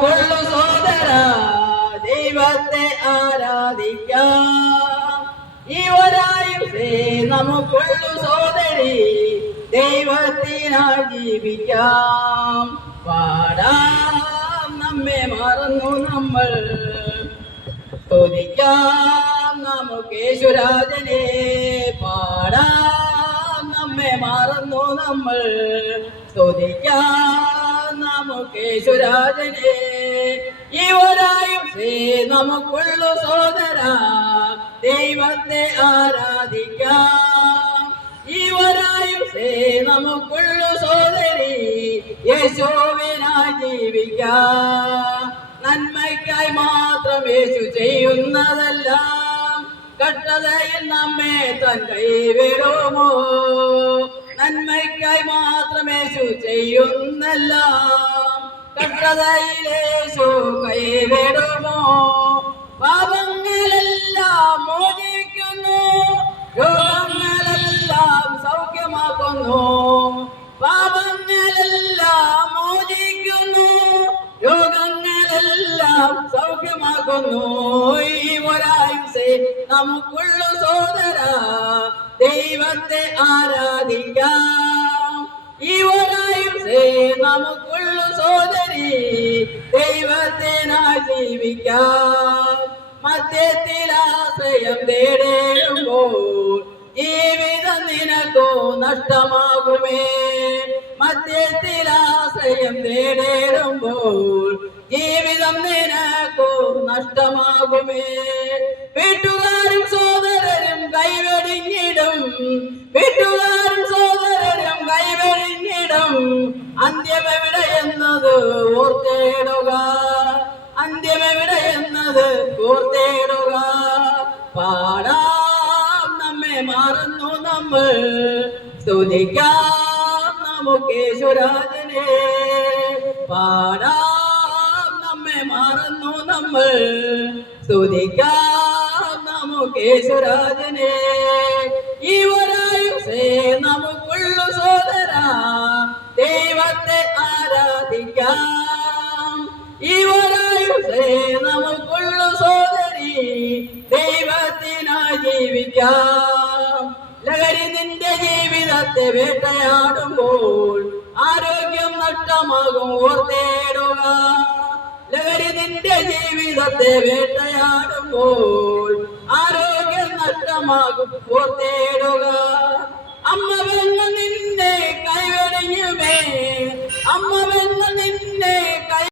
കൊള്ളു സോദര ദൈവത്തെ ആരാധിക്കാം ഈ ഒരായുസേ നമുക്കുള്ളു സോദരി ദൈവത്തിനായി ജീവിക്കാം പാടാം നമ്മെ മറന്നു നമ്മൾ സ്തുതിക്കാം നമുക്ക് യേശുരാജനെ പാടാം നമ്മെ മറന്നു നമ്മൾ സ്തുതിക്കാം നമുക്ക് യേശുരാജനെ ഈ ഒരായുസേ നമുക്കുള്ളു സോദര ദൈവത്തെ ആരാധിക്കാം ഈ ഒരായുസേ നമുക്കുള്ളു സോദരി യേശുവിനായി ജീവിക്കാം നന്മയ്ക്കായി മാത്രം യേശു ചെയ്യുന്നതെല്ലാം കട്ടതയിൽ നമ്മെ തൻ കൈവിടുമോ നന്മയ്ക്കായി മാത്രം യേശു ചെയ്യുന്നെല്ലാം കട്ടതയിൽ യേശു കൈവിടുമോ പാപങ്ങളെല്ലാം മോചിക്കുന്നു രോഗങ്ങളെല്ലാം സൗഖ്യമാക്കുന്നു പാപങ്ങളെല്ലാം മോചിക്കുന്നു രോഗങ്ങളെല്ലാം സൗഖ്യമാക്കുന്നു ഈ ഒരായുസേ നമുക്കുള്ളു സോദര ദൈവത്തെ ആരാധിക്കാം ഈ ഒരായുസേ നമുക്കുള്ളു സോദരി ദൈവത്തിനായി ജീവിക്കാം മധ്യത്തിൽ ആശ്രയം തേടേടുമ്പോൾ ജീവിതം നിനക്കോ നഷ്ടമാകുമേ മധ്യത്തിൽ ആശ്രയം തേടേടുമ്പോൾ ജീവിതം നിനക്കോ നഷ്ടമാകുമേ വീട്ടുകാരും സോദരരും കൈവെടിഞ്ഞിടും വീട്ടുകാരും സോദരരും കൈവെടിഞ്ഞിടും അന്ത്യമെവിടെ എന്നത് ഓർത്തേടുക അന്ത്യമെവിടെ എന്നത് ഓർത്തേടുക പാടാം നമ്മെ മറന്നു നമ്മൾ സ്തുതിക്കാം നമുക്ക് യേശുരാജനെ പാടാം നമ്മെ മറന്നു നമ്മൾ സ്തുതിക്കാം നമുക്ക് യേശുരാജനെ ഈ ഒരായുസേ നമുക്കുള്ളു സോദര ദൈവത്തെ ആരാധിക്കാം ഈ ഒരായുസേ നമുക്കുള്ളു സോദരി ദൈവത്തിനായി ജീവിക്കാം ലഹരി നിന്റെ ജീവിതത്തെ വേട്ടയാടുമ്പോൾ ആരോഗ്യം നഷ്ടമാകും ഓർത്തേടുക ലഹരി നിന്റെ ജീവിതത്തെ വേട്ടയാടുമ്പോൾ ആരോഗ്യം നഷ്ടമാകും ഓർത്തേടുക അമ്മ വെന്ന നിന്നെ കൈവെടിയുമേ അമ്മ വെന്ന നിന്നെ